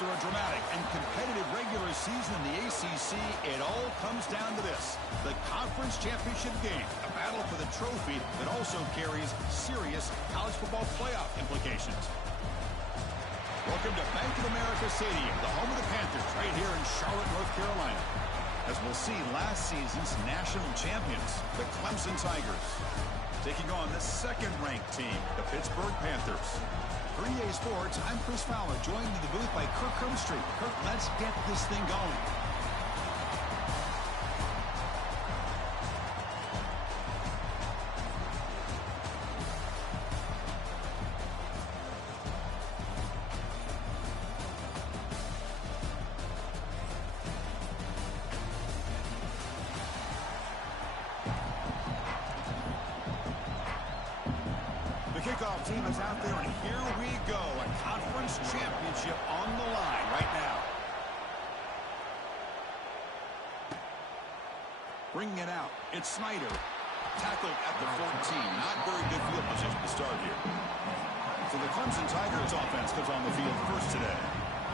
After a dramatic and competitive regular season in the ACC, it all comes down to this: the conference championship game, a battle for the trophy that also carries serious college football playoff implications. Welcome to Bank of America Stadium, the home of the Panthers, right here in Charlotte, North Carolina. As we'll see, last season's national champions, the Clemson Tigers, taking on the second-ranked team, the Pittsburgh Panthers. For EA Sports, I'm Chris Fowler, joined in the booth by Kirk Herbstreit. Kirk, let's get this thing going. Kickoff team is out there, and here we go. A conference championship on the line right now. Bringing it out. It's Snyder. Tackled at the 14. Not very good field position to start here. So the Clemson Tigers offense comes on the field first today.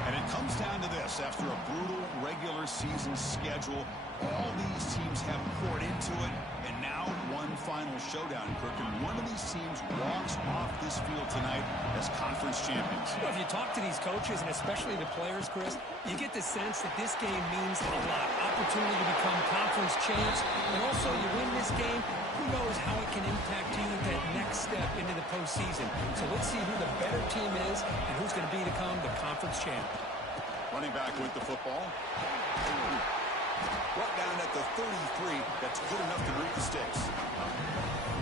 And it comes down to this. After a brutal regular season schedule, all these teams have poured into it, and now one final showdown, Kirk. And one of these teams walks off this field tonight as conference champions. Well, if you talk to these coaches, and especially the players, Chris, you get the sense that this game means a lot. Opportunity to become conference champs, and also you win this game, who knows how it can impact you at that next step into the postseason. So let's see who the better team is and who's going to become the conference champ. Running back with the football. Brought down at the 33. That's good enough to break the sticks.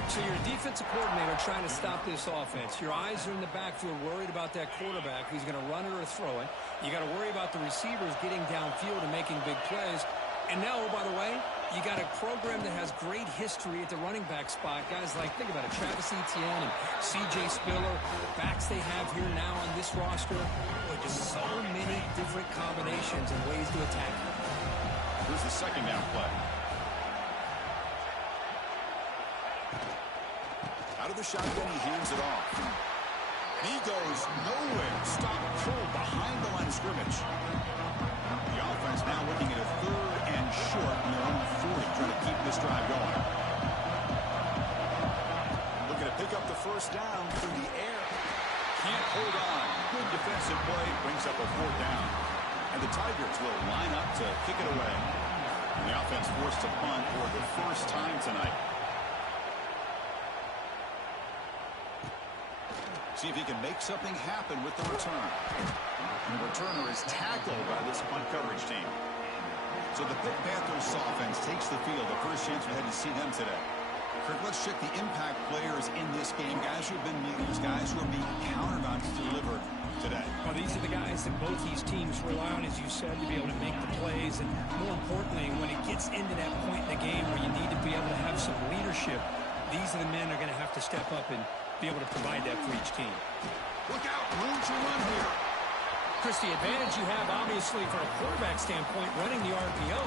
So you're a defensive coordinator trying to stop this offense. Your eyes are in the backfield, worried about that quarterback who's going to run it or throw it. You got to worry about the receivers getting downfield and making big plays. And now, oh, by the way, you got a program that has great history at the running back spot. Guys like, think about it, Travis Etienne and C.J. Spiller, backs they have here now on this roster. Boy, just so many different combinations and ways to attack it. Here's the second down play. Out of the shotgun, he hands it off. And he goes nowhere. Stop pull behind the line of scrimmage. The offense now looking at a third and short in their own 40, trying to keep this drive going. Looking to pick up the first down through the air. Can't hold on. Good defensive play. Brings up a fourth down. And the Tigers will line up to kick it away. And the offense forced to punt for the first time tonight. See if he can make something happen with the return. And the returner is tackled by this punt coverage team. So the Pitt Panthers offense takes the field. The first chance we had to see them today. Kirk, let's check the impact players in this game. Guys who have been leaders, guys who are being counted on to deliver today. Well, these are the guys that both these teams rely on, as you said, to be able to make the plays. And more importantly, when it gets into that point in the game where you need to be able to have some leadership, these are the men that are going to have to step up and be able to provide that for each team. Look out, room to run here. Chris, the advantage you have, obviously, from a quarterback standpoint, running the RPO,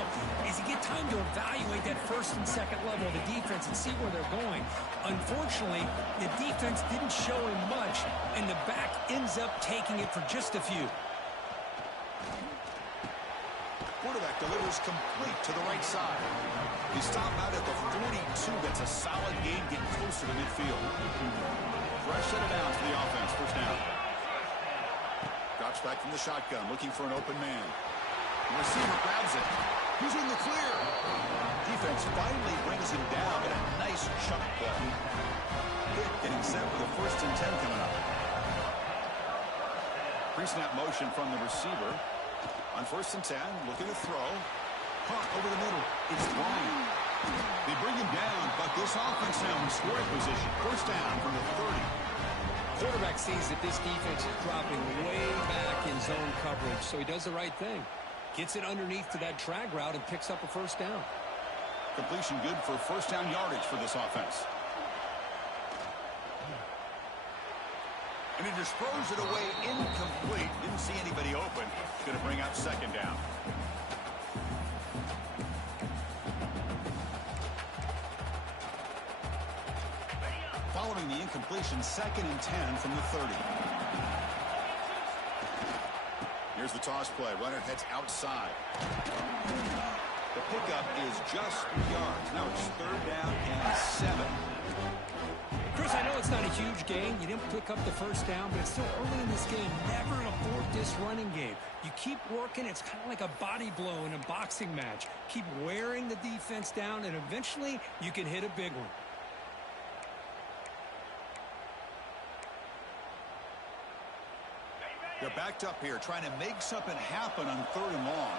is you get time to evaluate that first and second level of the defense and see where they're going. Unfortunately, the defense didn't show him much, and the back ends up taking it for just a few. Quarterback delivers complete to the right side. He stopped out at the 42. That's a solid gain, getting closer to midfield. Fresh set of downs for the offense. First down. Drops back from the shotgun, looking for an open man. The receiver grabs it. He's in the clear. Defense finally brings him down, but a nice chunk play. Pitt getting set for the 1st and 10 coming up. Pre-snap motion from the receiver. On 1st and 10, looking to throw. Punt over the middle. It's Bryant. They bring him down, but this offense now in scoring position. First down from the 30. Quarterback sees that this defense is dropping way back in zone coverage, so he does the right thing. Gets it underneath to that drag route and picks up a first down. Completion good for first down yardage for this offense. And he just throws it away incomplete. Didn't see anybody open. Going to bring out second down. Following the incompletion, 2nd and 10 from the 30. Here's Here's the toss play. Runner heads outside. The pickup is just 3 yards. Now it's 3rd down and 7. Chris, I know it's not a huge gain. You didn't pick up the first down, but it's still early in this game. Never abort this running game. You keep working. It's kind of like a body blow in a boxing match. Keep wearing the defense down, and eventually you can hit a big one. They're backed up here, trying to make something happen on 3rd and long.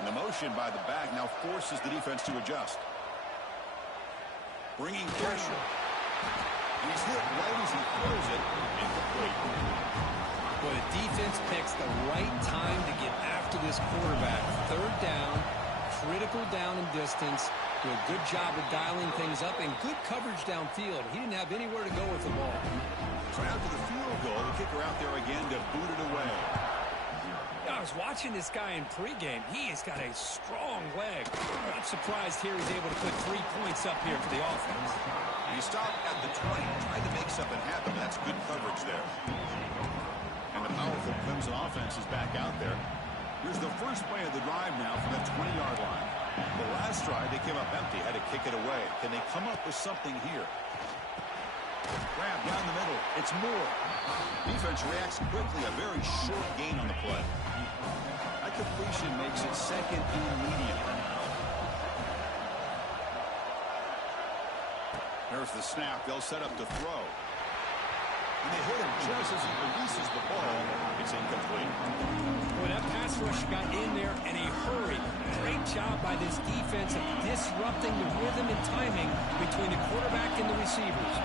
And the motion by the back now forces the defense to adjust. Bringing pressure. He's hit right as he throws it. Incomplete. Well, the defense picks the right time to get after this quarterback. 3rd down, critical down and distance. Do a good job of dialing things up and good coverage downfield. He didn't have anywhere to go with the ball. So after the field goal, the kicker out there again to boot it away. I was watching this guy in pregame. He has got a strong leg. I'm not surprised here he's able to put 3 points up here for the offense. He stopped at the 20, tried to make something happen, but that's good coverage there. And the powerful Clemson offense is back out there. Here's the first play of the drive now from the 20-yard line. The last drive, they came up empty, had to kick it away. Can they come up with something here? Grab down the middle. It's Moore. Defense reacts quickly. A very short gain on the play. That completion makes it 2nd and medium. There's the snap. They'll set up to throw. And they hit him just as he releases the ball. It's incomplete. Boy, that pass rush got in there in a hurry. Great job by this defense of disrupting the rhythm and timing between the quarterback and the receivers.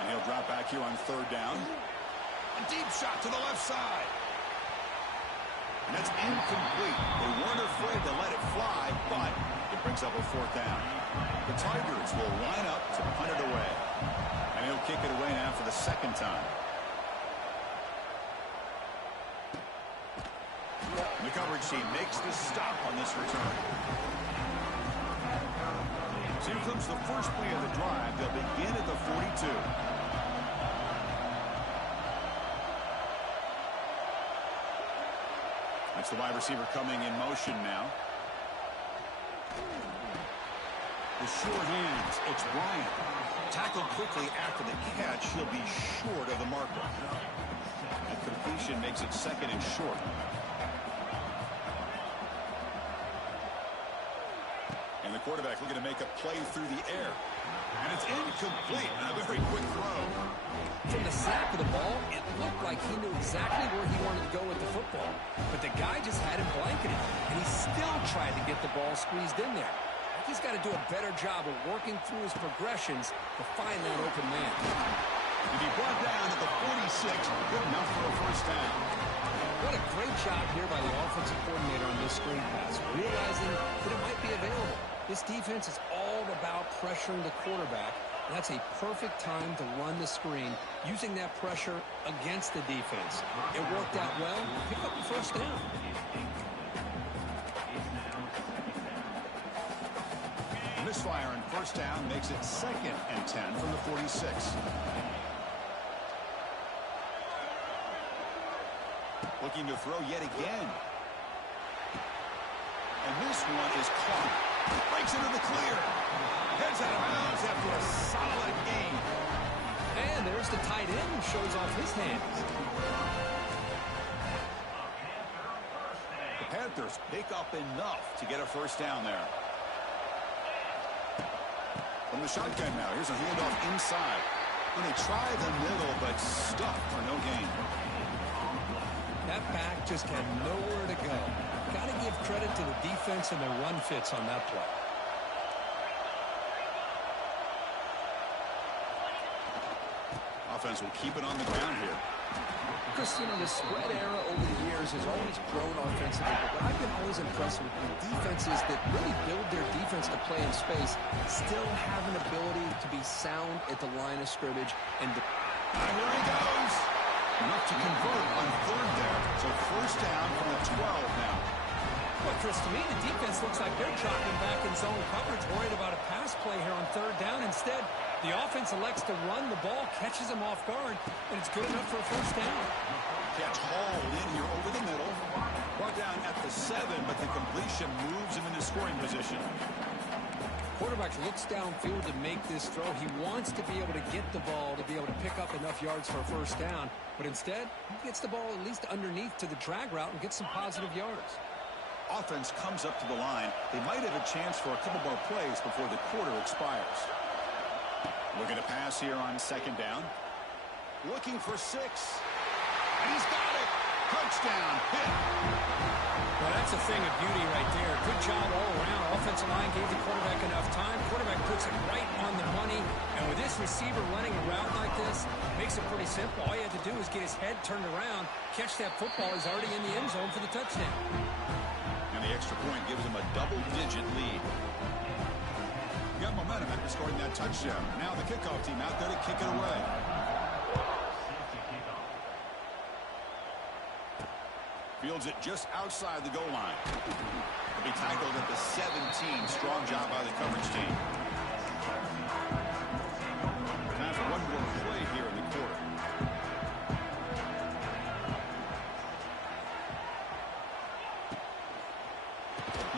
And he'll drop back here on 3rd down. A deep shot to the left side. And that's incomplete. They weren't afraid to let it fly, but it brings up a 4th down. The Tigers will line up to punt it away. And he'll kick it away now for the 2nd time. And the coverage team makes the stop on this return. So here comes the first play of the drive. They'll begin at the 42. That's the wide receiver coming in motion now. The short hands, it's Bryant. Tackled quickly after the catch. He'll be short of the marker. That completion makes it 2nd and short. And the quarterback looking to make a play through the air. And it's incomplete. A very quick throw. From the snap of the ball, it looked like he knew exactly where he wanted to go with the football. But the guy just had him blanketed. And he still tried to get the ball squeezed in there. He's got to do a better job of working through his progressions to find that open man. And he brought down at the 46. Good enough for a 1st down. What a great job here by the offensive coordinator on this screen pass, realizing that it might be available. This defense is all about pressuring the quarterback. And that's a perfect time to run the screen, using that pressure against the defense. It worked out well. Pick up the 1st down. Misfire on 1st down makes it 2nd and 10 from the 46. Looking to throw yet again. And this one is caught. Breaks into the clear. Heads out of bounds after a solid gain. And there's the tight end who shows off his hands. The Panthers pick up enough to get a 1st down there. From the shotgun now, here's a handoff inside. And they try the middle, but stuck for no gain. That back just had nowhere to go. Got to give credit to the defense and their run fits on that play. Offense will keep it on the ground here. Chris, you know, the spread era over the years has always grown offensively, but what I've been always impressed with defenses that really build their defense to play in space still have an ability to be sound at the line of scrimmage. And here he goes. Enough to convert on 3rd there. So 1st down from the 12 now. Well, Chris, to me, the defense looks like they're dropping back in zone coverage, worried about a pass play here on third down. Instead, the offense elects to run the ball, catches them off guard, and it's good enough for a first down. Catch hauled in here over the middle. Brought down at the 7, but the completion moves him into scoring position. Quarterback looks downfield to make this throw. He wants to be able to get the ball to be able to pick up enough yards for a first down. But instead, he gets the ball at least underneath to the drag route and gets some positive yards. Offense comes up to the line. They might have a chance for a couple more plays before the quarter expires. Looking to pass here on second down. Looking for 6. And he's got it. Touchdown, Pitt. Well, that's a thing of beauty right there. Good job all around. Offensive line gave the quarterback enough time. Quarterback puts it right on the money. And with this receiver running a route like this, makes it pretty simple. All you have to do is get his head turned around, catch that football. He's already in the end zone for the touchdown. And the extra point gives him a double-digit lead. Got momentum after scoring that touchdown. Now the kickoff team out there to kick it away. Fields it just outside the goal line. He'll be tackled at the 17. Strong job by the coverage team. Time for one more play here in the quarter.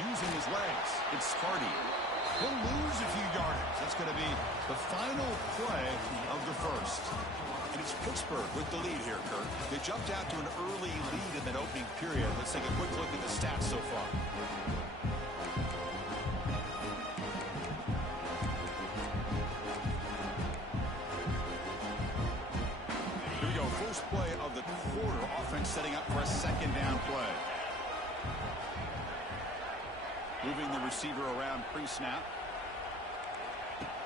Using his legs, it's Sparty. He'll lose a few yardage. That's going to be the final play of the first. And it's Pittsburgh with the lead here, Kurt. They jumped out to an early lead in that opening period. Let's take a quick look at the stats so far. Here we go. First play of the quarter. Offense setting up for a second down play. Moving the receiver around pre-snap.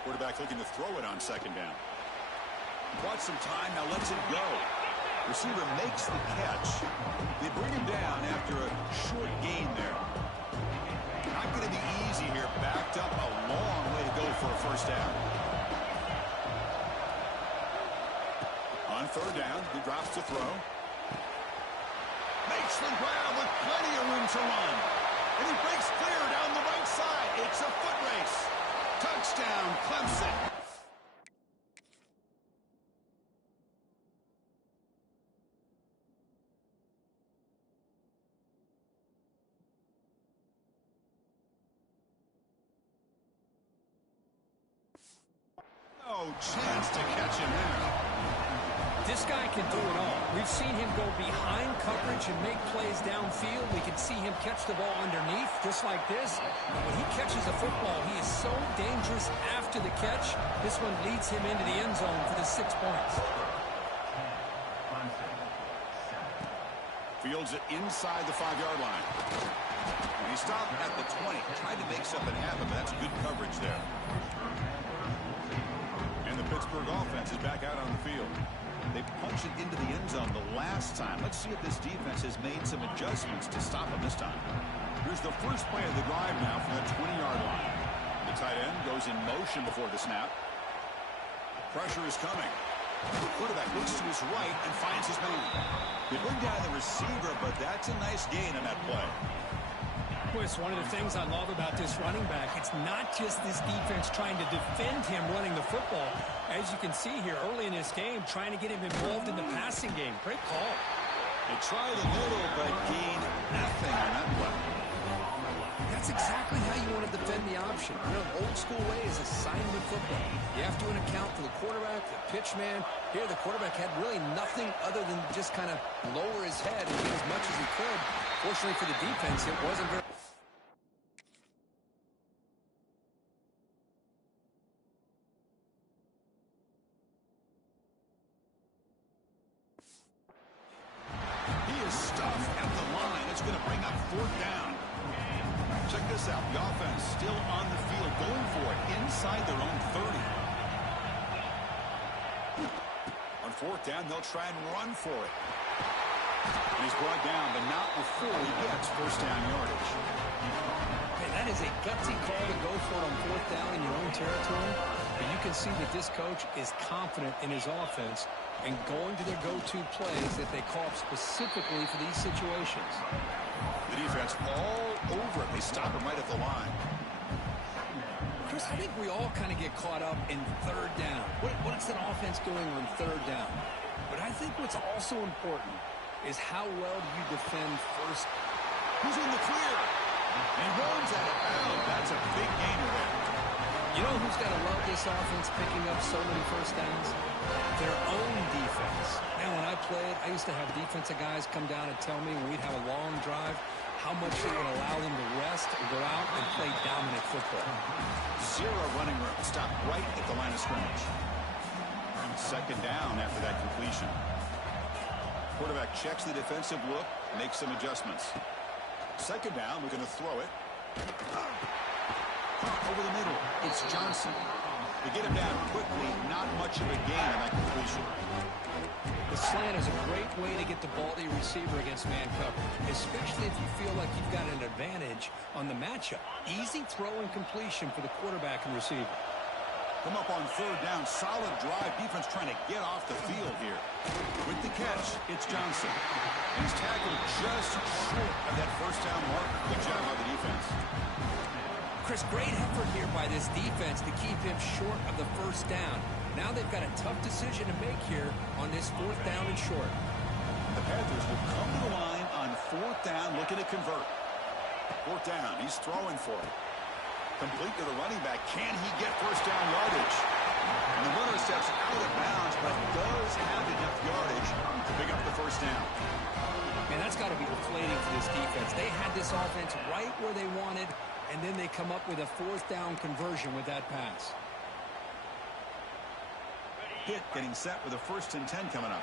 Quarterback looking to throw it on second down. Bought some time, now lets it go. Receiver makes the catch. They bring him down after a short gain there. Not going to be easy here. Backed up a long way to go for a first down. On third down, he drops to throw. Makes the grab with plenty of room to run. And he breaks clear down the right side. It's a foot race. Touchdown, Clemson. No chance to catch him there. This guy can do it all. We've seen him go behind coverage and make plays downfield. We can see him catch the ball underneath just like this. And when he catches a football, he is so dangerous after the catch. This one leads him into the end zone for the 6 points. Fields it inside the 5-yard line. And he stopped at the 20. Tried to make something happen, but that's good coverage there. And the Pittsburgh offense is back out on the field. They punched it into the end zone the last time. Let's see if this defense has made some adjustments to stop them this time. Here's the first play of the drive now from the 20-yard line. The tight end goes in motion before the snap. Pressure is coming. The quarterback looks to his right and finds his man. They bring down the receiver, but that's a nice gain on that play. Well, it's one of the things I love about this running back. It's not just this defense trying to defend him running the football. As you can see here early in this game, trying to get him involved in the passing game. Great call. They try the middle, but gain nothing on that play. That's exactly how you want to defend the option. You know, old school way is assignment football. You have to account for the quarterback, the pitch man. Here, the quarterback had really nothing other than just kind of lower his head and get as much as he could. Fortunately for the defense, it wasn't very... Check this out. The offense still on the field, going for it inside their own 30. On fourth down, they'll try and run for it. And he's brought down, but not before he gets first down yardage. Hey, that is a gutsy call to go for it on fourth down in your own territory. But you can see that this coach is confident in his offense and going to their go-to plays that they call up specifically for these situations. The defense all over it. They stop him right at the line. Chris, I think we all kind of get caught up in third down. What's an offense doing on third down? But I think what's also important is how well do you defend first. Who's in the clear? And runs out of bounds. That's a big gainer there. You know who's got to love this offense picking up so many first downs? Their own defense. Now, when I played, I used to have defensive guys come down and tell me when we'd have a long drive how much it would allow them to rest and go out and play dominant football. Zero running room. Stop right at the line of scrimmage. Second down after that completion. Quarterback checks the defensive look, makes some adjustments. Second down, we're going to throw it. Over the middle, it's Johnson. They get him down quickly, not much of a gain on that completion. The slant is a great way to get the ball to your receiver against man coverage, especially if you feel like you've got an advantage on the matchup. Easy throw and completion for the quarterback and receiver. Come up on third down, solid drive. Defense trying to get off the field here. With the catch, it's Johnson. He's tackled just short of that first down mark. Good job by the defense. Chris, great effort here by this defense to keep him short of the first down. Now they've got a tough decision to make here on this fourth down and short. The Panthers will come to the line on fourth down, looking to convert. Fourth down, he's throwing for it. Complete to the running back. Can he get first down yardage? And the runner steps out of bounds, but does have enough yardage to pick up the first down. Man, that's got to be deflating for this defense. They had this offense right where they wanted, and then they come up with a fourth down conversion with that pass. Pitt getting set with a 1st and 10 coming up.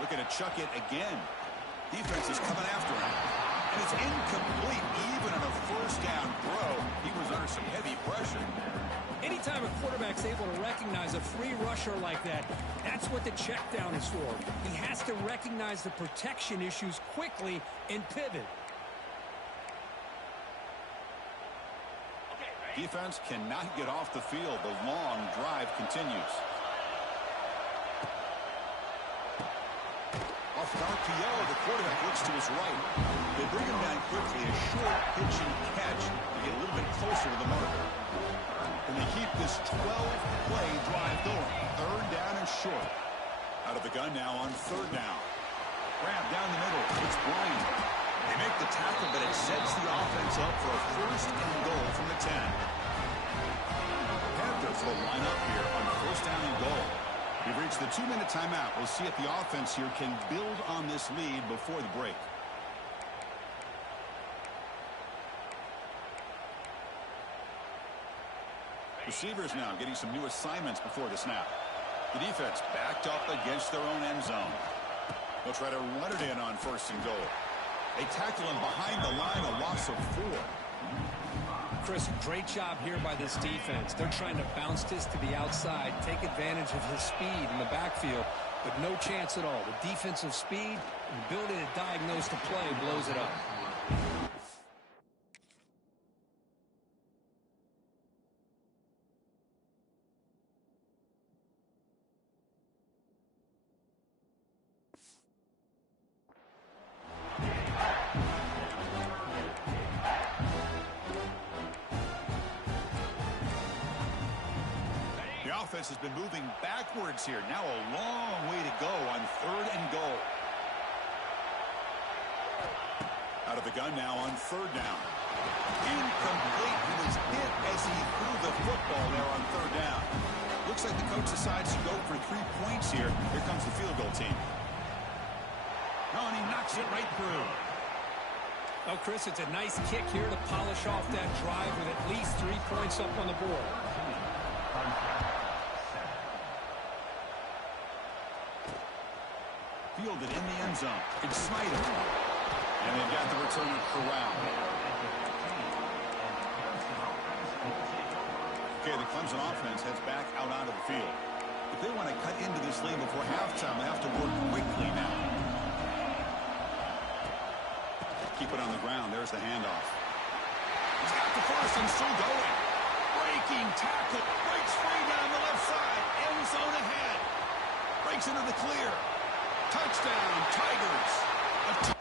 Looking to chuck it again. Defense is coming after him. And it's incomplete. Even on a first down throw, he was under some heavy pressure. Anytime a quarterback's able to recognize a free rusher like that, that's what the check down is for. He has to recognize the protection issues quickly and pivot. Defense cannot get off the field. The long drive continues. Off an RPO, the quarterback looks to his right. They bring him down quickly. A short pitch and catch to get a little bit closer to the marker. And they keep this 12-play drive going. Third down and short. Out of the gun now on third down. Grab down the middle. It's Bryant. They make the tackle, but it sets the offense up for a 1st and goal from the 10. Panthers will line up here on 1st down and goal. We've reached the 2-minute timeout. We'll see if the offense here can build on this lead before the break. Receivers now getting some new assignments before the snap. The defense backed up against their own end zone. They'll try to run it in on 1st and goal. They tackle him behind the line, a loss of 4. Chris, great job here by this defense. They're trying to bounce this to the outside, take advantage of his speed in the backfield, but no chance at all. The defensive speed and ability to diagnose the play blows it up. Has been moving backwards here. Now a long way to go on 3rd and goal. Out of the gun now on 3rd down. Incomplete. He was hit as he threw the football there on 3rd down. Looks like the coach decides to go for 3 points here. Here comes the field goal team. Oh, and he knocks it right through. Oh, Chris, it's a nice kick here to polish off that drive with at least 3 points up on the board. Fielded in the end zone. It's Snyder. And they've got the returner Corral. Okay, the Clemson offense heads back out onto the field. If they want to cut into this lead before halftime, they have to work quickly now. Keep it on the ground. There's the handoff. He's got the first and still going. Breaking tackle. Breaks free down the left side. End zone ahead. Breaks into the clear. Touchdown, Tigers.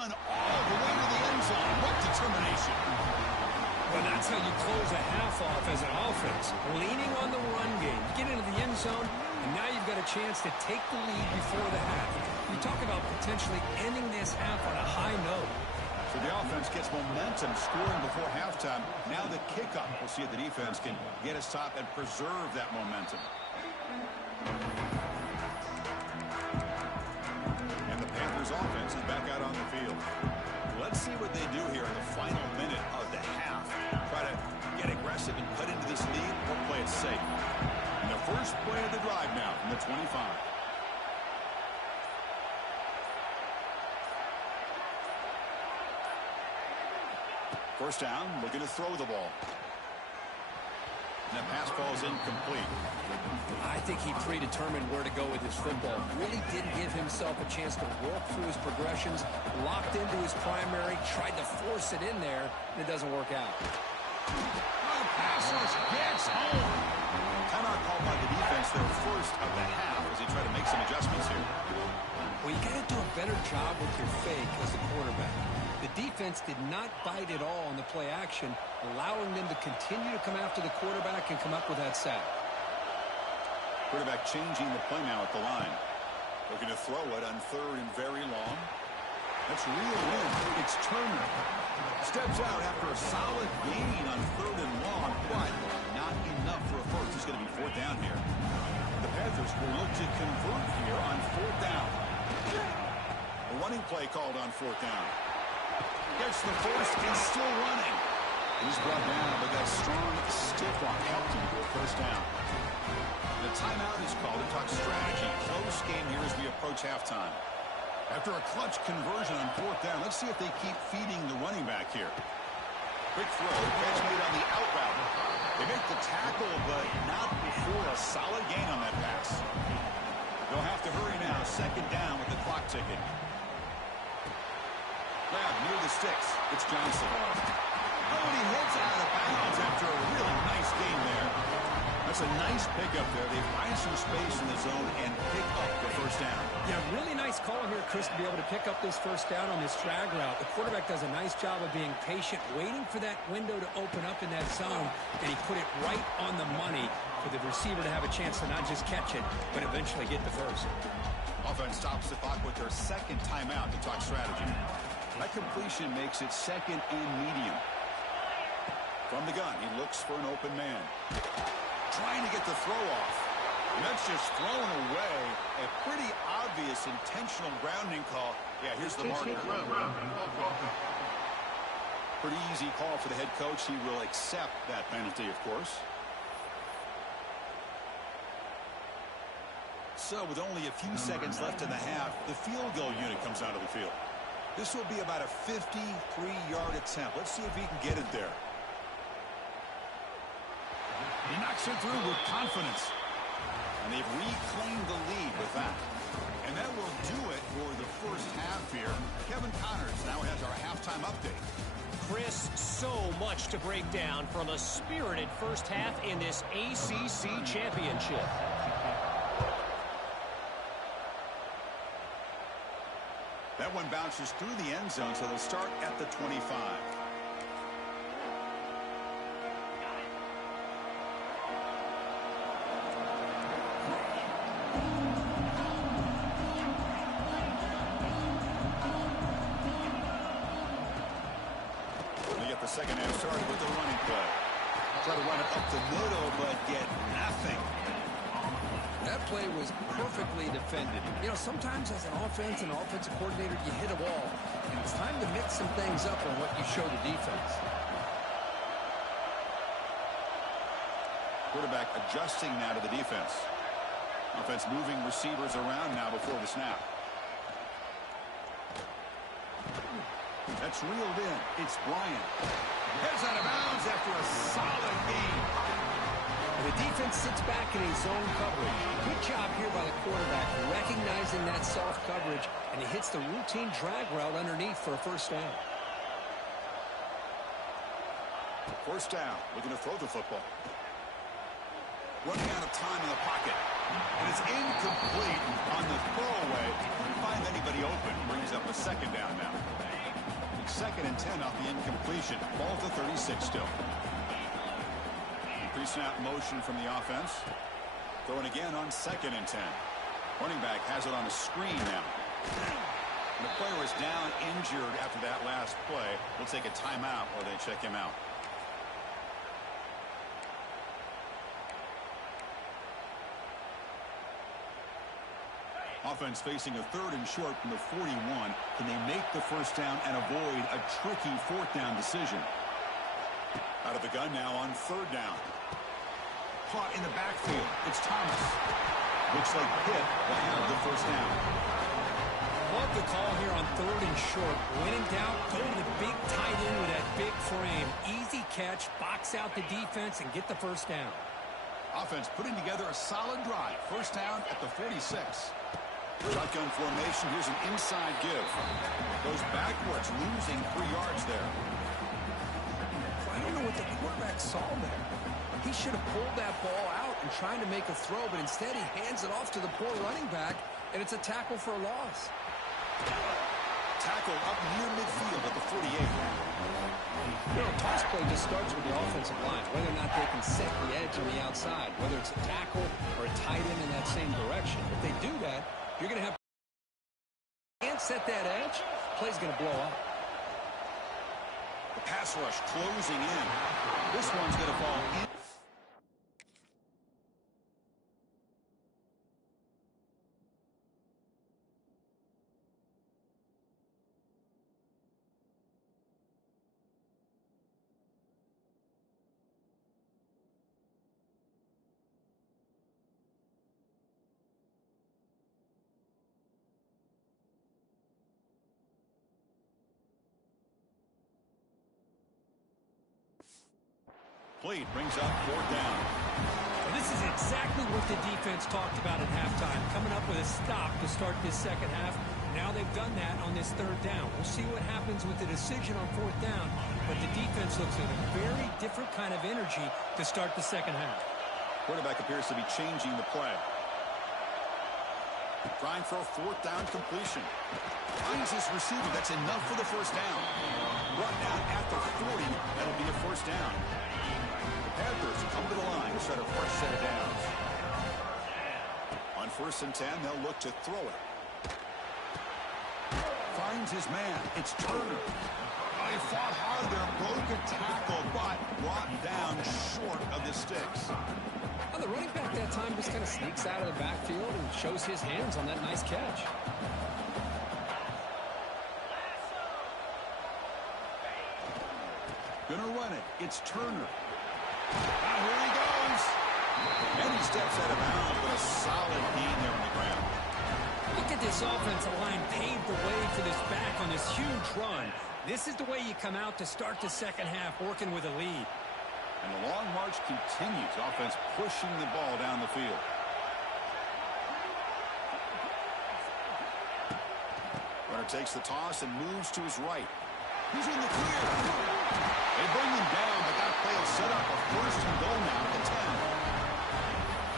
All the way to the end zone. What determination. Well, that's how you close a half off as an offense. Leaning on the run game. Get into the end zone, and now you've got a chance to take the lead before the half. You talk about potentially ending this half on a high note. So the offense gets momentum scoring before halftime. Now the kickoff. We'll see if the defense can get a stop and preserve that momentum. Offense is back out on the field. Let's see what they do here in the final minute of the half. Try to get aggressive and cut into this lead or play it safe. And the first play of the drive now from the 25. First down, looking to throw the ball. And the pass falls incomplete. I think he predetermined where to go with his football. Really didn't give himself a chance to work through his progressions. Locked into his primary, tried to force it in there, and it doesn't work out. The passes gets home. Timeout called by the defense their first of the half as they try to make some adjustments here. Well, you got to do a better job with your fake as the quarterback. The defense did not bite at all on the play action, allowing them to continue to come after the quarterback and come up with that sack. Quarterback changing the play now at the line. Looking to throw it on third and very long. That's real in. It's Turner. Steps out after a solid gain on third and long, but not enough for a first. It's going to be fourth down here. The Panthers will look to convert here on fourth down. A running play called on fourth down. Gets the first and still running. He's brought down, but that strong stiff arm helped him to a first down. The timeout is called to talk strategy. Close game here as we approach halftime. After a clutch conversion on fourth down, let's see if they keep feeding the running back here. Quick throw, catch made on the out route. They make the tackle, but not before a solid gain on that pass. They'll have to hurry now. Second down with the clock ticking. Grab near the sticks. It's Johnson. Oh, and he hits out of bounds after a really nice gain there. That's a nice pickup there. They find some space in the zone and pick up the first down. Yeah, really nice call here, Chris, to be able to pick up this first down on this drag route. The quarterback does a nice job of being patient, waiting for that window to open up in that zone, and he put it right on the money for the receiver to have a chance to not just catch it, but eventually get the first. Offense stops the clock with their second timeout to talk strategy. That completion makes it second and medium. From the gun, he looks for an open man. Trying to get the throw off. And that's just thrown away. A pretty obvious intentional grounding call. Yeah, here's the marker. Pretty easy call for the head coach. He will accept that penalty, of course. So with only a few seconds left in the half, the field goal unit comes out of the field. This will be about a 53-yard attempt. Let's see if he can get it there. He knocks it through with confidence. And they've reclaimed the lead with that. And that will do it for the first half here. Kevin Connors now has our halftime update. Chris, so much to break down from a spirited first half in this ACC championship. That one bounces through the end zone, so they'll start at the 25. They get the second half started with the running play. Try to run it up the middle, but get nothing. That play was perfectly defended. You know, sometimes as an offensive coordinator, you hit a wall. And it's time to mix some things up on what you show the defense. Quarterback adjusting now to the defense. Offense moving receivers around now before the snap. That's reeled in. It's Bryant. Heads out of bounds after a solid game. The defense sits back in a zone coverage. Good job here by the quarterback, recognizing that soft coverage, and he hits the routine drag route underneath for a first down. First down, looking to throw the football. Running out of time in the pocket. And it's incomplete on the throwaway. Couldn't find anybody open. Brings up a second down now. Second and 10 off the incompletion. Ball to 36 still. Pre-snap motion from the offense. Throwing again on second and 10. Running back has it on a screen now. And the player is down injured after that last play. We'll take a timeout while they check him out. Offense facing a third and short from the 41. Can they make the first down and avoid a tricky fourth down decision? Out of the gun now on third down. Caught in the backfield. It's Thomas. Looks like Pitt will have the first down. Love the call here on third and short. When in doubt, go to the big tight end with that big frame. Easy catch, box out the defense, and get the first down. Offense putting together a solid drive. First down at the 46. Shotgun formation. Here's an inside give. Goes backwards, losing 3 yards there. I don't know what the quarterback saw there. He should have pulled that ball out and trying to make a throw, but instead he hands it off to the poor running back, and it's a tackle for a loss. Tackle up near midfield at the 48. You know, a toss play just starts with the offensive line, whether or not they can set the edge on the outside, whether it's a tackle or a tight end in that same direction. If they do that, you're going to have and set that edge, play's going to blow up. The pass rush closing in. This one's going to fall in. Play brings up fourth down. Well, this is exactly what the defense talked about at halftime, coming up with a stop to start this second half. Now they've done that on this third down. We'll see what happens with the decision on fourth down, but the defense looks at a very different kind of energy to start the second half. Quarterback appears to be changing the play. Trying for a fourth down completion. Finds his receiver. That's enough for the first down. Brought down at the 40. That'll be a first down. Panthers come to the line to set a fresh set of downs. On first and 10, they'll look to throw it. Finds his man. It's Turner. He fought hard there, broke a tackle, but brought down short of the sticks. Well, the running back that time just kind of sneaks out of the backfield and shows his hands on that nice catch. Gonna run it. It's Turner. Here he goes. And he steps out of bounds, but a solid gain there on the ground. Look at this offensive line paved the way for this back on this huge run. This is the way you come out to start the second half, working with a lead. And the long march continues. Offense pushing the ball down the field. Runner takes the toss and moves to his right. He's in the clear. They bring him down, but that play will set up a first and goal now at the 10.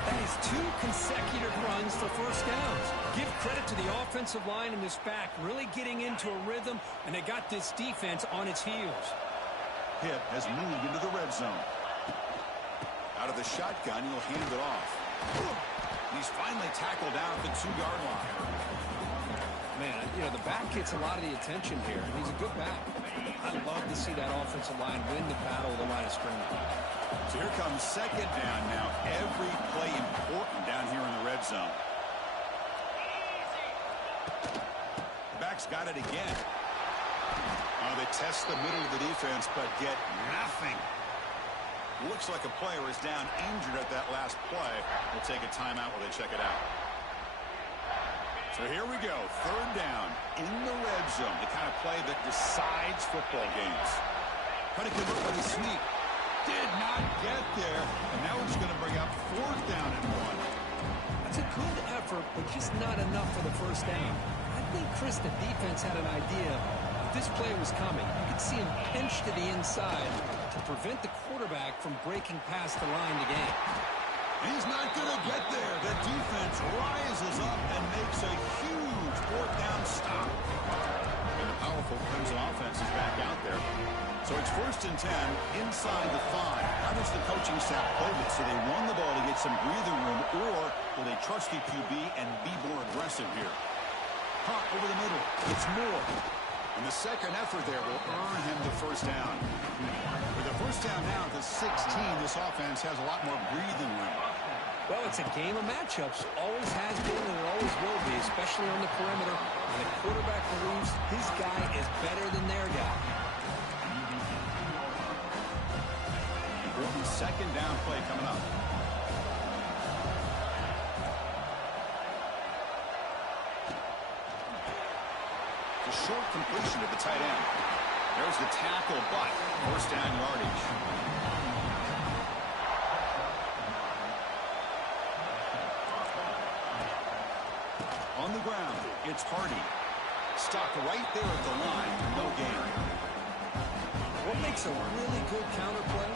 That is 2 consecutive runs for first downs. Give credit to the offensive line and this back really getting into a rhythm, and they got this defense on its heels. Pitt has moved into the red zone. Out of the shotgun, he'll hand it off. He's finally tackled down at the 2-yard line. Man, you know, the back gets a lot of the attention here, and he's a good back. I love to see that offensive line win the battle of the line of scrimmage. So here comes second down now. Every play important down here in the red zone. Back's got it again. They test the middle of the defense, but get nothing. Looks like a player is down injured at that last play. We'll take a timeout while they check it out. So here we go. Third down in the red zone. The kind of play that decides football games. Trying to convert with a sweep. Did not get there. And now we're just going to bring up fourth down and 1. That's a good effort, but just not enough for the first down. I think, Chris, the defense had an idea that this play was coming. You could see him pinch to the inside to prevent the quarterback from breaking past the line to gain. He's not going to get there. The defense rises up and makes a huge fourth down stop. And the powerful Clemson offense is back out there. So it's 1st and 10 inside the 5. How does the coaching staff play this? So they run the ball to get some breathing room, or will they trust the QB and be more aggressive here? Hot over the middle. It's Moore. And the second effort there will earn him the first down. With the first down now at the 16, this offense has a lot more breathing room. Well, it's a game of matchups. Always has been and it always will be, especially on the perimeter. And the quarterback believes his guy is better than their guy. The second down play coming up. The short completion to the tight end. There's the tackle, but first down yardage. On the ground, it's Hardy. Stopped right there at the line, no gain. What makes a really good counterplay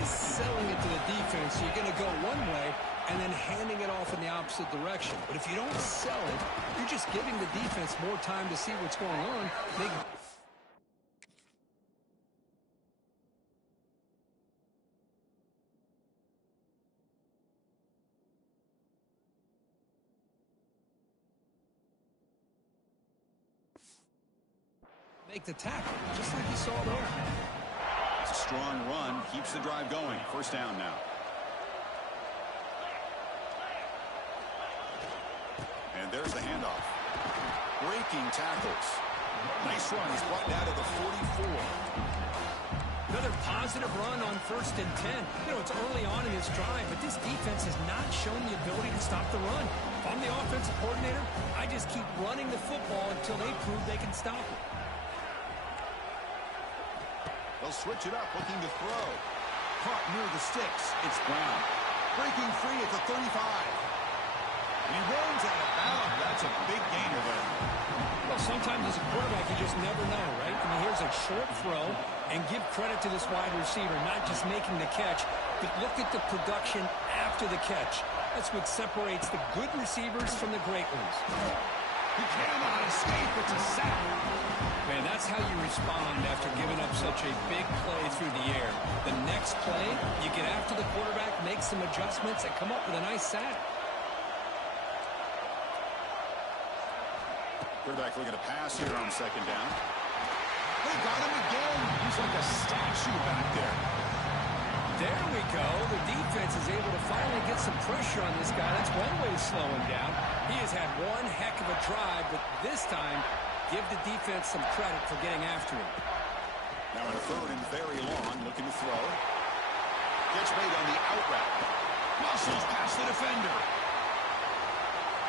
is selling it to the defense. You're going to go one way and then handing it off in the opposite direction. But if you don't sell it, you're just giving the defense more time to see what's going on. Make the tackle, just like you saw there. It's a strong run, keeps the drive going. First down now. And there's the handoff. Breaking tackles. Nice run. He's brought down to the 44. Another positive run on 1st and 10. You know, it's early on in this drive, but this defense has not shown the ability to stop the run. If I'm the offensive coordinator, I just keep running the football until they prove they can stop it. They'll switch it up, looking to throw. Caught near the sticks. It's Brown. Breaking free at the 35. And he runs out of bounds. That's a big gainer there. Well, sometimes as a quarterback, you just never know, right? I mean, here's a short throw, and give credit to this wide receiver, not just making the catch, but look at the production after the catch. That's what separates the good receivers from the great ones. He cannot escape. It's a sack. Man, that's how you respond after giving up such a big play through the air. The next play, you get after the quarterback, make some adjustments, and come up with a nice sack. Quarterback looking to pass here on second down. They got him again. He's like a statue back there. There we go. The defense is able to finally get some pressure on this guy. That's one way to slow him down. He has had one heck of a drive, but this time, give the defense some credit for getting after him. Now in 3rd and very long, looking to throw. Gets made on the out route. Muscles past the defender.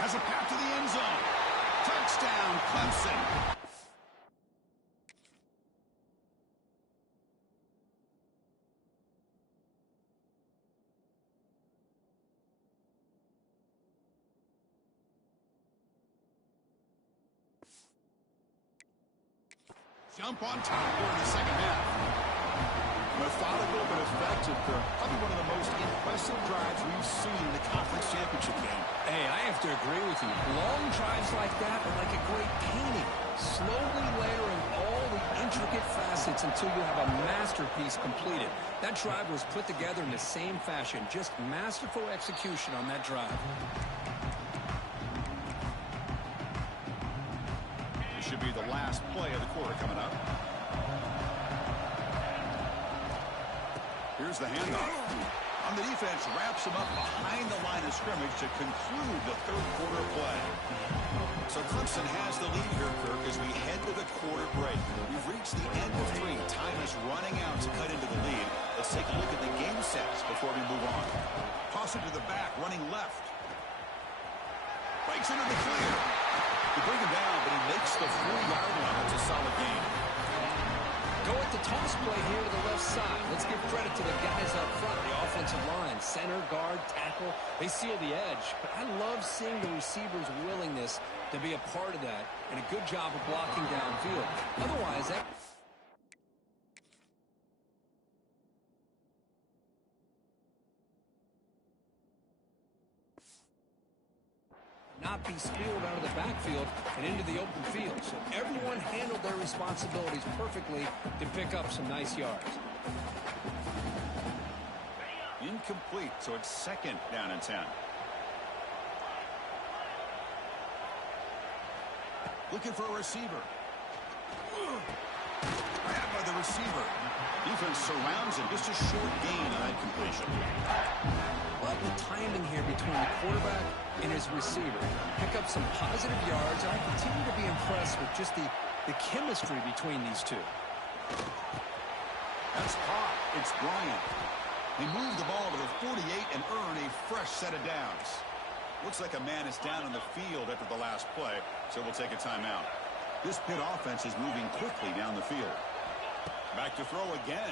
Has a path to the end zone. Touchdown, Clemson. Jump on top here in the second half. Methodical but effective. Probably one of the most impressive drives we've seen in the conference championship game. Hey, I have to agree with you. Long drives like that are like a great painting. Slowly layering all the intricate facets until you have a masterpiece completed. That drive was put together in the same fashion. Just masterful execution on that drive. Should be the last play of the quarter coming up. Here's the handoff. On the defense, wraps him up behind the line of scrimmage. scrimmage to conclude the third quarter play. So Clemson has the lead here, Kirk, as we head to the quarter break. We've reached the end of 3. Time is running out to cut into the lead. Let's take a look at the game sets before we move on. Toss it to the back, running left. Breaks into the clear. They bring him down, but he makes the 4-yard line. It's a solid game. Go at the toss play here to the left side. Let's give credit to the guys up front, the offensive line, center, guard, tackle. They seal the edge. But I love seeing the receivers' willingness to be a part of that and a good job of blocking downfield. Otherwise, that not be spilled out of the backfield and into the open field. So everyone handled their responsibilities perfectly to pick up some nice yards. Incomplete, so it's 2nd down and 10. Looking for a receiver. Grabbed by the receiver. Defense surrounds him. Just a short gain on that completion. Love the timing here between the quarterback and his receiver. Pick up some positive yards. I continue to be impressed with just the chemistry between these two. That's caught. It's Bryant. They move the ball to the 48 and earn a fresh set of downs. Looks like a man is down on the field after the last play, so we'll take a timeout. This Pitt offense is moving quickly down the field. Back to throw again.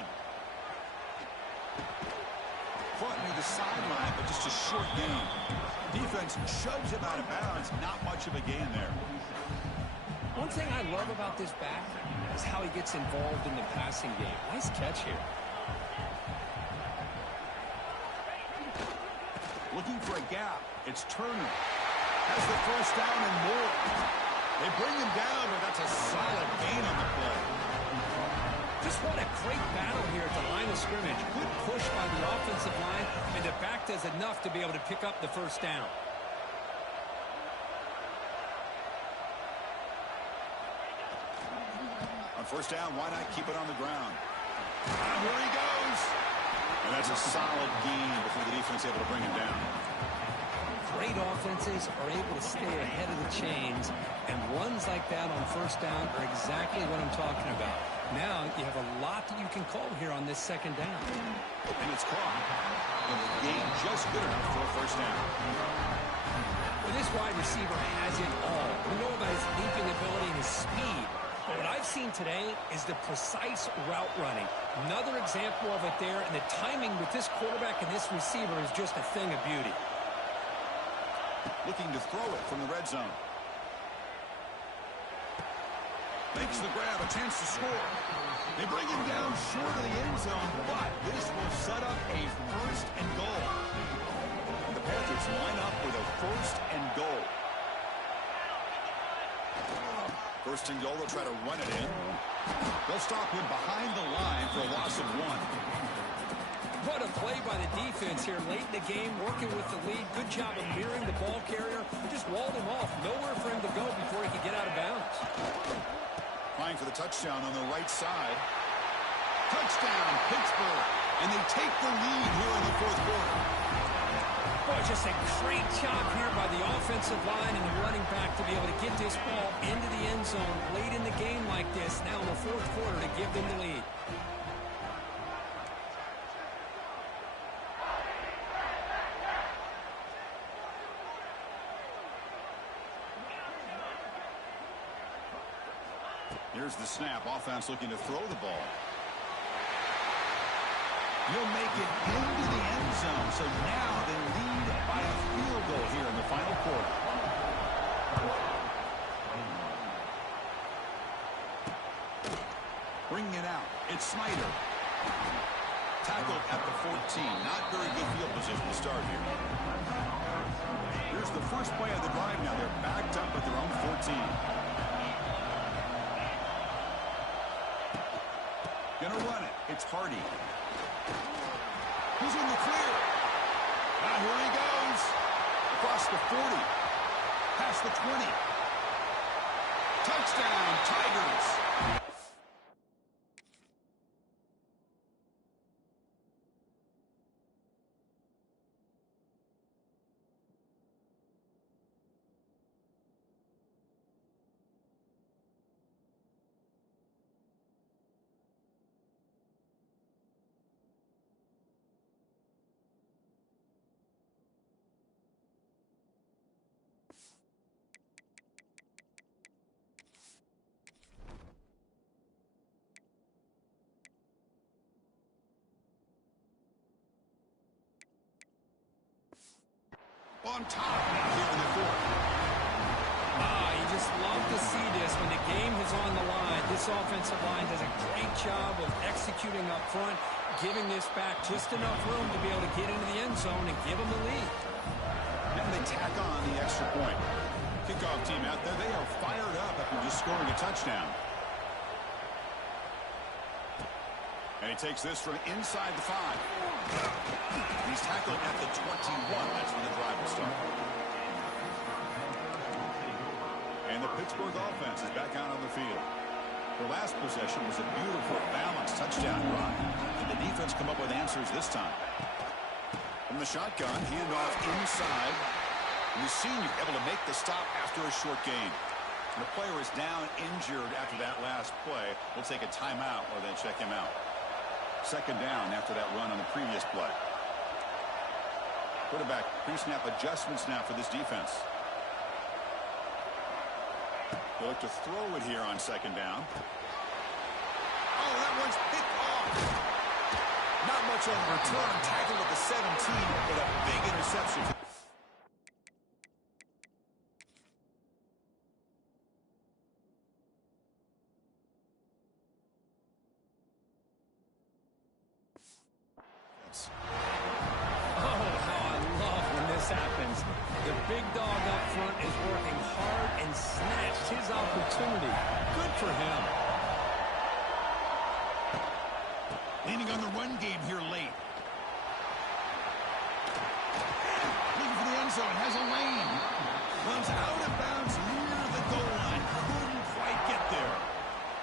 Caught near the sideline, but just a short gain. Defense shoves him out of bounds. Not much of a gain there. One thing I love about this back is how he gets involved in the passing game. Nice catch here. Looking for a gap. It's Turner. Has the first down and more. They bring him down, but that's a solid gain on the play. Just what a great battle here at the line of scrimmage. Good push by the offensive line, and the back does enough to be able to pick up the first down. On first down, why not keep it on the ground? Here he goes. And that's a solid gain before the defense able to bring him down. Great offenses are able to stay ahead of the chains, and runs like that on first down are exactly what I'm talking about. Now you have a lot that you can call here on this 2nd down. And it's caught. And the gain just good enough for a first down. Well, this wide receiver has it all. We know about his leaping ability and his speed. But what I've seen today is the precise route running. Another example of it there, and the timing with this quarterback and this receiver is just a thing of beauty. Looking to throw it from the red zone. Makes the grab, a chance to score. They bring him down short of the end zone, but this will set up a 1st and goal. And the Panthers line up with a 1st and goal. 1st and goal, they'll try to run it in. They'll stop him behind the line for a loss of 1. What a play by the defense here late in the game, working with the lead. Good job of mirroring the ball carrier. Just walled him off. Nowhere for him to go before he could get out of bounds. Trying for the touchdown on the right side. Touchdown, Pittsburgh. And they take the lead here in the 4th quarter. Boy, just a great job here by the offensive line and the running back to be able to get this ball into the end zone late in the game like this. Now in the 4th quarter to give them the lead. Here's the snap. Offense looking to throw the ball. He'll make it into the end zone. So now they lead by a field goal here in the final quarter. Bringing it out. It's Snyder. Tackled at the 14. Not very good field position to start here. Here's the first play of the drive now. They're backed up at their own 14. Gonna run it. It's Hardy. He's in the clear. Now here he goes. Across the 40. Past the 20. Touchdown, Tigers. On top here in the fourth. You just love to see this when the game is on the line. This offensive line does a great job of executing up front, giving this back just enough room to be able to get into the end zone and give them the lead. And they tack on the extra point. Kickoff team out there, they are fired up after just scoring a touchdown. And he takes this from inside the 5. He's tackled at the 21. That's when the drive will start. And the Pittsburgh offense is back out on the field. Their last possession was a beautiful, balanced touchdown run. And the defense come up with answers this time. From the shotgun, handoff inside. And the senior able to make the stop after a short gain. And the player is down injured after that last play. We'll take a timeout or then check him out. Second down after that run on the previous play. Quarterback pre-snap adjustments now for this defense. They look to throw it here on second down. Oh, that one's picked off. Not much on the return. Tackled at the 17, but a big interception. Happens. The big dog up front is working hard and snatched his opportunity. Good for him. Leaning on the run game here late. Looking for the end zone. Has a lane. Runs out of bounds near the goal line. Couldn't quite get there.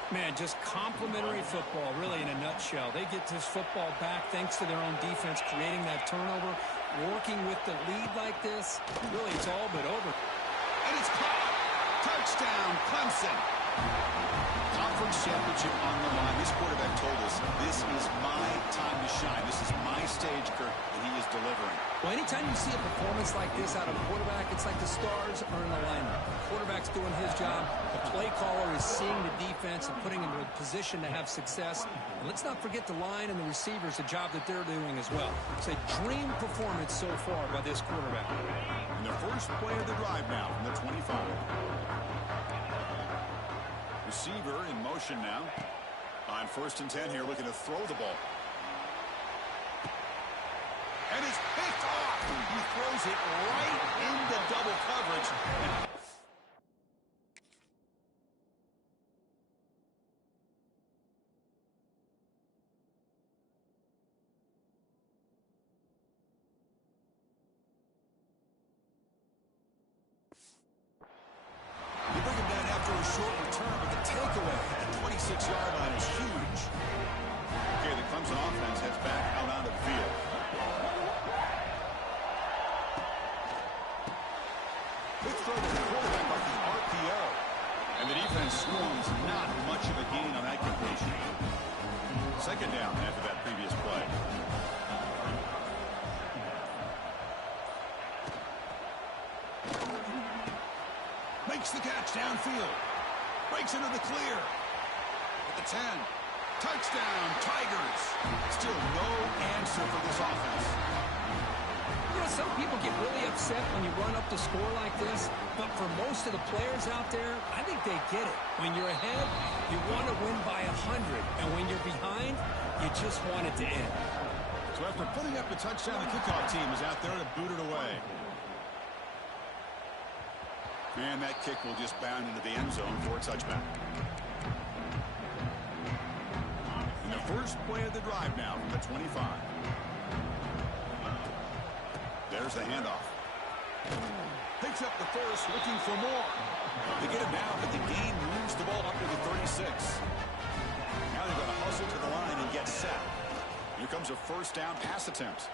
Man, just complimentary football, really, in a nutshell. They get this football back thanks to their own defense, creating that turnover. Working with the lead like this, really, it's all but over. And it's caught. Touchdown, Clemson. Conference championship on the line. This quarterback told us, this is my time to shine. This is my stage, Kirk, and he is delivering. Well, anytime you see a performance like this out of a quarterback, it's like the stars are in alignment. The quarterback's doing his job. The play caller is seeing the defense and putting him in a position to have success. And let's not forget the line and the receivers, the job that they're doing as well. It's a dream performance so far by this quarterback. And the first play of the drive now from the 25. Receiver in motion now. On 1st and 10 here, looking to throw the ball. And it's picked off. He throws it right into double coverage. You bring him down after a short return, but the takeaway at the 26-yard line is huge. Okay, the Clemson offense heads back out onto the field. Quick throw to the quarterback off the RPO. And the defense scores not much of a gain on that completion. Second down after that previous play. Makes the catch downfield. Breaks into the clear. At the 10. Touchdown, Tigers. Still no answer for this offense. You know, some people get really upset when you run up the score like this, but for most of the players out there, I think they get it. When you're ahead, you want to win by 100, and when you're behind, you just want it to end. So after putting up the touchdown, the kickoff team is out there to boot it away. And that kick will just bound into the end zone for a touchback. And the first play of the drive now from the 25. There's the handoff. Picks up the first, looking for more. They get it now, but the gain moves the ball up to the 36. Now they've got to hustle to the line and get set. Here comes a first down pass attempt.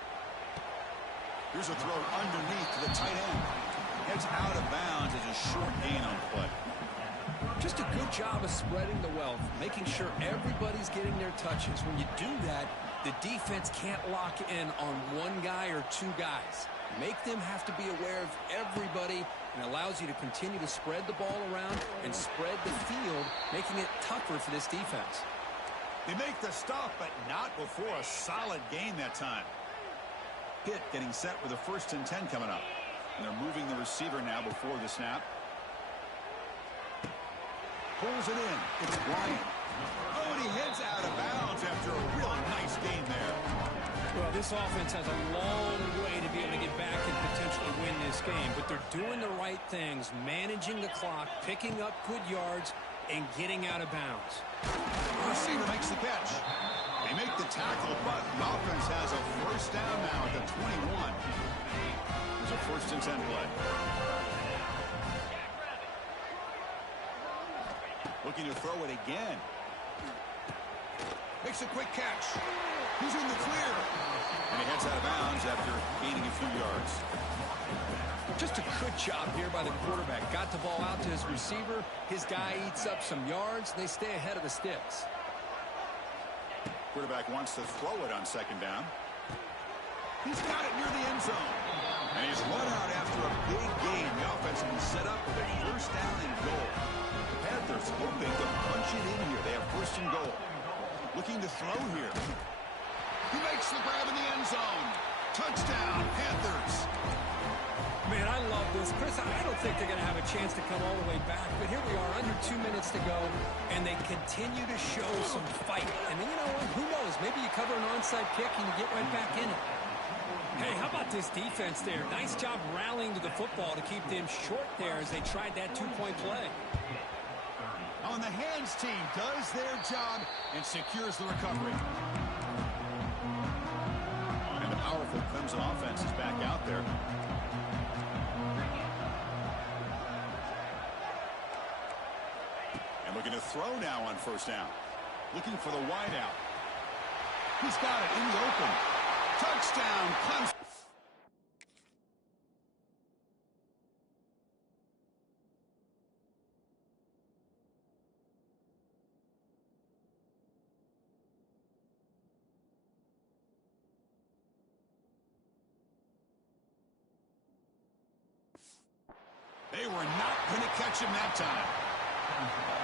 Here's a throw underneath to the tight end. Heads out of bounds as a short gain on the play. Just a good job of spreading the wealth, making sure everybody's getting their touches. When you do that, the defense can't lock in on one guy or two guys. Make them have to be aware of everybody, and allows you to continue to spread the ball around and spread the field, making it tougher for this defense. They make the stop, but not before a solid gain that time. Pitt getting set with a 1st and 10 coming up. And they're moving the receiver now before the snap. Pulls it in. It's Bryant. Oh, and he heads out of bounds after a real nice game there. Well, this offense has a long way to be able to get back and potentially win this game. But they're doing the right things, managing the clock, picking up good yards, and getting out of bounds. The receiver makes the catch. They make the tackle, but the offense has a first down now at the 21. There's a 1st and 10 play. Looking to throw it again. Makes a quick catch. He's in the clear. And he heads out of bounds after gaining a few yards. Just a good job here by the quarterback. Got the ball out to his receiver. His guy eats up some yards. They stay ahead of the sticks. Quarterback wants to throw it on 2nd down. He's got it near the end zone. And he's run out after a big gain. The offense will be set up with a 1st down and goal. The Panthers hoping to punch it in here. They have 1st and goal. Looking to throw here. He makes the grab in the end zone. Touchdown, Panthers. Man, I love this. Chris, I don't think they're going to have a chance to come all the way back. But here we are, under 2 minutes to go, and they continue to show some fight. And you know what? Who knows? Maybe you cover an onside kick and you get right back in it. Hey, how about this defense there? Nice job rallying to the football to keep them short there as they tried that 2-point play. On the hands team does their job and secures the recovery. And the powerful Clemson offense is back out there. And looking to throw now on 1st down. Looking for the wide out. He's got it in the open. Touchdown, Clemson. They were not going to catch him that time.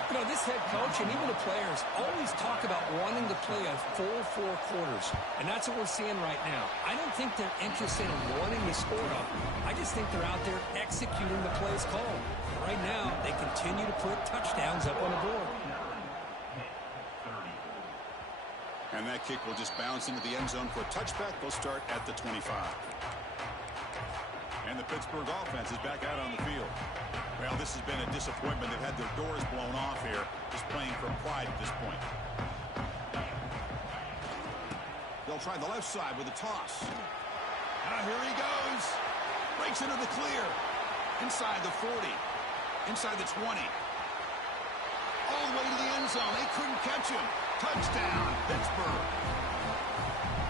You know, this head coach and even the players always talk about wanting to play a full 4 quarters. And that's what we're seeing right now. I don't think they're interested in wanting to score up. I just think they're out there executing the plays called. Right now, they continue to put touchdowns up on the board. And that kick will just bounce into the end zone for a touchback. They'll start at the 25. And the Pittsburgh offense is back out on the field. Well, this has been a disappointment. They've had their doors blown off here, just playing for pride at this point. They'll try the left side with a toss. Here he goes. Breaks into the clear. Inside the 40. Inside the 20. All the way to the end zone. They couldn't catch him. Touchdown, Pittsburgh.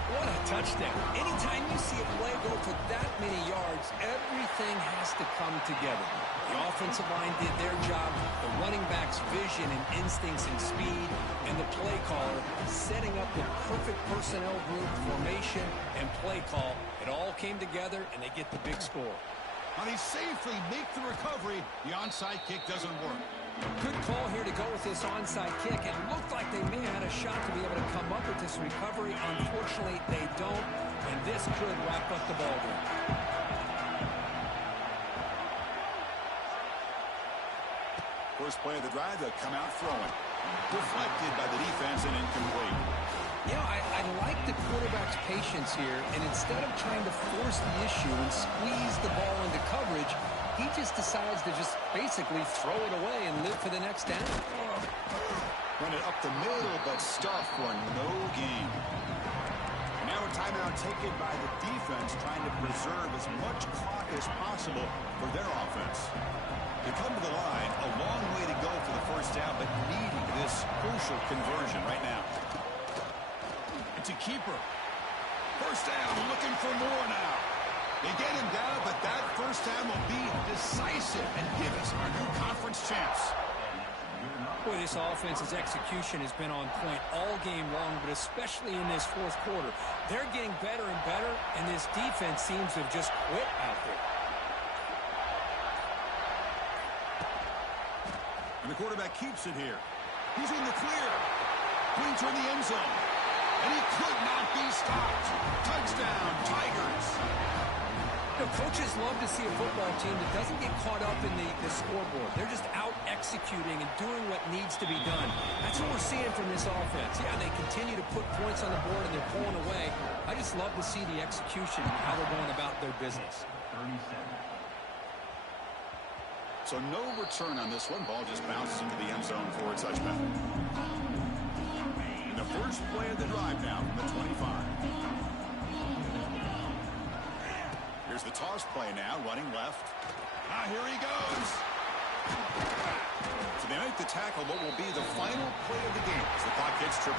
What a touchdown. Anytime you see a play go for that many yards, everything has to come together. The offensive line did their job, the running back's vision and instincts and speed, and the play caller setting up the perfect personnel group, formation, and play call. It all came together, and they get the big score. They safely make the recovery. The onside kick doesn't work. Good call here to go with this onside kick. It looked like they may have had a shot to be able to come up with this recovery. Unfortunately, they don't, and this could wrap up the ball game. First play of the drive, they'll come out throwing. Deflected by the defense and incomplete. You know, I like the quarterback's patience here, and instead of trying to force the issue and squeeze the ball into coverage, he just decides to just basically throw it away and live for the next down. Run it up the middle, but stuffed for no gain. And now a timeout taken by the defense, trying to preserve as much clock as possible for their offense. They come to the line, a long way to go for the first down, but needing this crucial conversion right now. It's a keeper. First down, looking for more now. They get him down, but that first down will be decisive and give us our new conference chance. Boy, this offense's execution has been on point all game long, but especially in this 4th quarter. They're getting better and better, and this defense seems to have just quit out there. And the quarterback keeps it here. He's in the clear. Going toward the end zone. And he could not be stopped. Touchdown, Tigers. You know, coaches love to see a football team that doesn't get caught up in the scoreboard. They're just out executing and doing what needs to be done. That's what we're seeing from this offense. Yeah, they continue to put points on the board and they're pulling away. I just love to see the execution and how they're going about their business. So no return on this one. Ball just bounces into the end zone for a touchback. And the first play of the drive now from the 25. Here's the toss play now, running left. Here he goes. So they make the tackle, what will be the final play of the game as the clock hits 0-0.